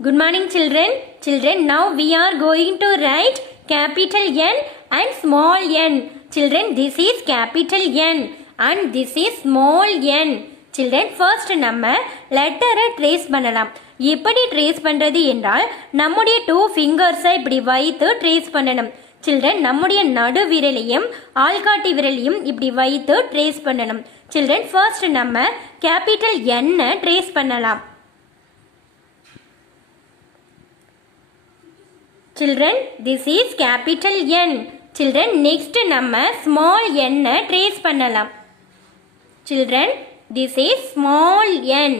Good morning children. Children, now we are going to write capital N and small n. Children, this is capital N and this is small n. Children, first நம்ம லெட்டரை trace பண்ணலாம். எப்படி trace பண்றது என்றால் நம்முடைய 2 ஃபிங்கர்ஸை இப்படி வைத்து trace பண்ணணும். சில்ட்ரன், நம்முடைய நடு விரலையும் ஆள்காட்டி விரலையும் இப்படி வைத்து ட்ரேஸ் பண்ணணும். சில்ட்ரன், ஃபர்ஸ்ட் நம்ம கேபிட்டல் N ட்ரேஸ் பண்ணலாம். Children, this is capital N. Children, next நம்ம small n trace பண்ணலாம். Children, this is small n.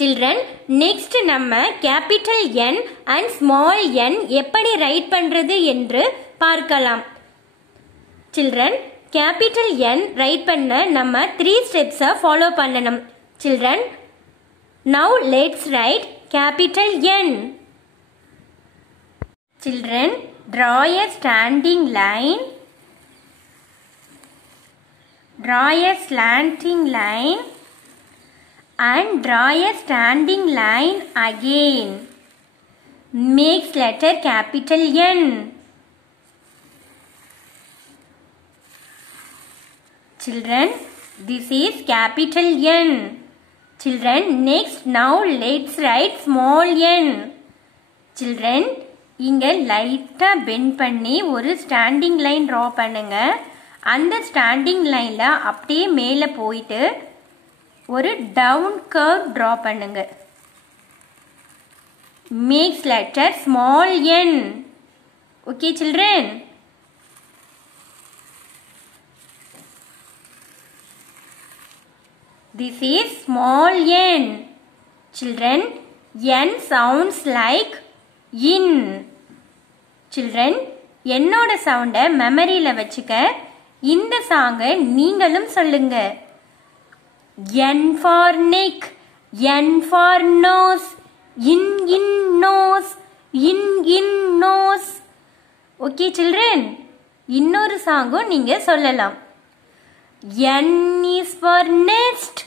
Children, next நம்ம capital N and small n எப்படி write பண்றது என்று பார்க்கலாம். Children, capital N write பண்ண நம்ம 3 steps follow பண்ணணும். Children, now let's write capital N. Children, draw a standing line, draw a slanting line and draw a standing line again. Makes letter capital N. Children, this is capital N. Children, next now let's write small n. Children, இங்க லைட்டா bend பண்ணி ஒரு standing line draw பண்ணுங்க. அந்த standing லைன்ல அப்படியே மேலே போயிட்டு ஒரு டவுன் கர்வ் டிரா பண்ணுங்க. Makes letter small n. Okay children, this is small n. Children, n sounds like in. Children, என்னோட சவுண்ட மெமரியில வச்சுக்க. இந்த சாங்கை நீங்களும் சொல்லுங்க. N for neck, N for nose, in nose, in nose. Okay children, இன்னொரு சாங்கும் நீங்க சொல்லலாம். N is for nest,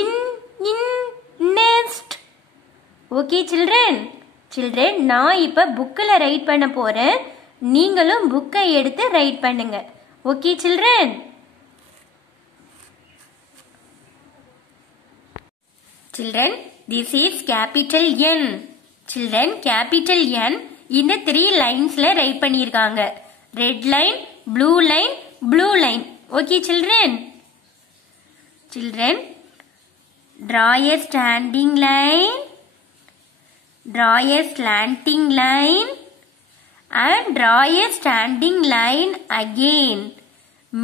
in nest. Okay children. Children, நான் இப்போ புக்கில் ரைட் பண்ண போகிறேன். நீங்களும் புக்கை எடுத்து ரைட் பண்ணுங்க. Okay children. Children, this is capital N. Children, capital N இந்த 3 லைன்ஸில் ரைட் பண்ணியிருக்காங்க. Red line, blue line, blue line. Okay children. Children, draw a standing line, draw a slanting line and draw a standing line again.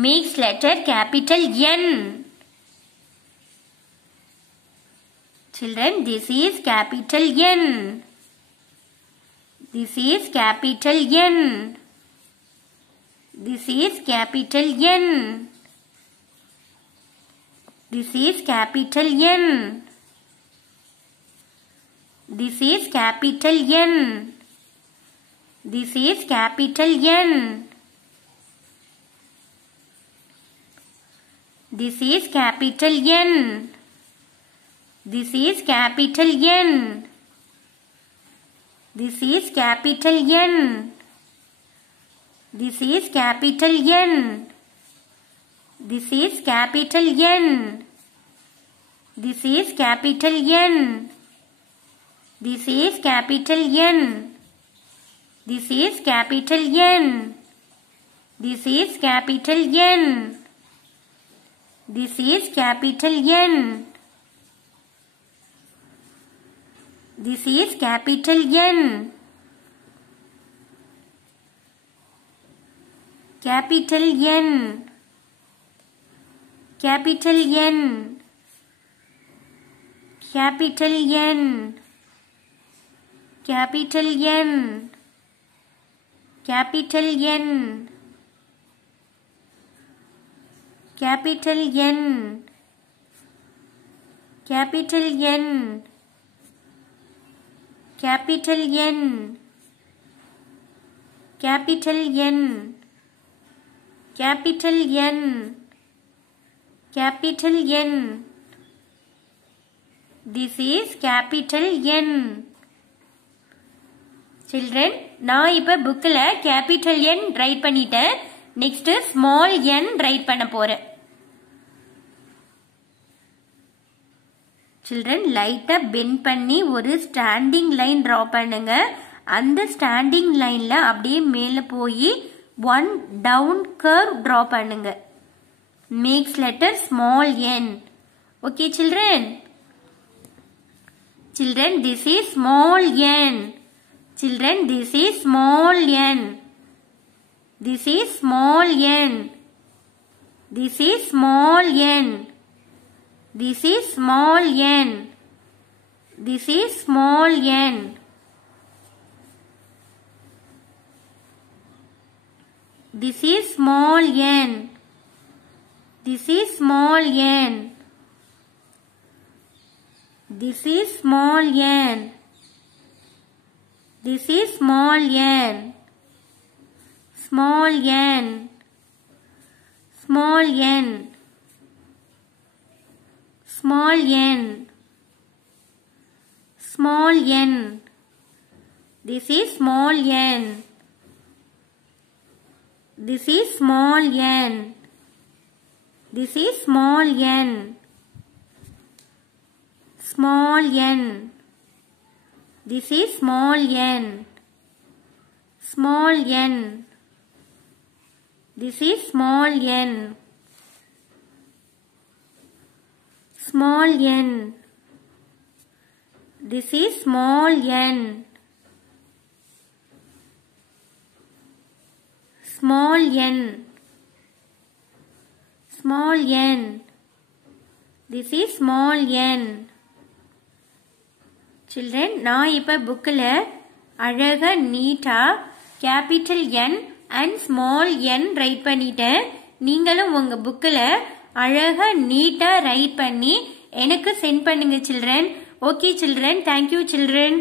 Makes letter capital N. Children, this is capital N. This is capital N. This is capital N. This is capital N. This is capital N. This is capital N. This is capital N. This is capital N. This is capital N. This is capital N. This is capital N. This is capital N. This is capital N. This is capital N. This is capital N. This is capital N. This is capital N. Capital N. Capital N. Capital N. Capital N. Capital N. Capital N. Capital N. Capital N. Capital N. Capital N. Capital N. This is capital N. Children, நான் இப்ப புக்ல capital N right பண்ணிட்டேன். Next small n right பண்ண போறேன். Children, லைட்டா bend பண்ணி ஒரு standing line draw பண்ணுங்க. அந்த ஸ்டாண்டிங் லைன்ல அப்படியே மேல போய் one down curve draw பண்ணுங்க. Makes letter small n. Okay children? Children, this is small n. Children, this is small n. This is small n. This is small n. This is small n. This is small n. This is small n. This is small n. This is small n. This is small n. Small n. Small n. Small n. Small n. This is small n. This is small n. This is small n. Small n. This is small n. Small n. This is small n. Small n. This is small n. Small n. Small n. This is small n. Children, நான் இப்ப புக்ல அழகா நீட்டா capital N and small n right பண்ணிட்டேன். நீங்களும் உங்க புக்ல அழகா நீட்டா ரைட் பண்ணி எனக்கு சென்ட் பண்ணுங்க children. Okay children, thank you children.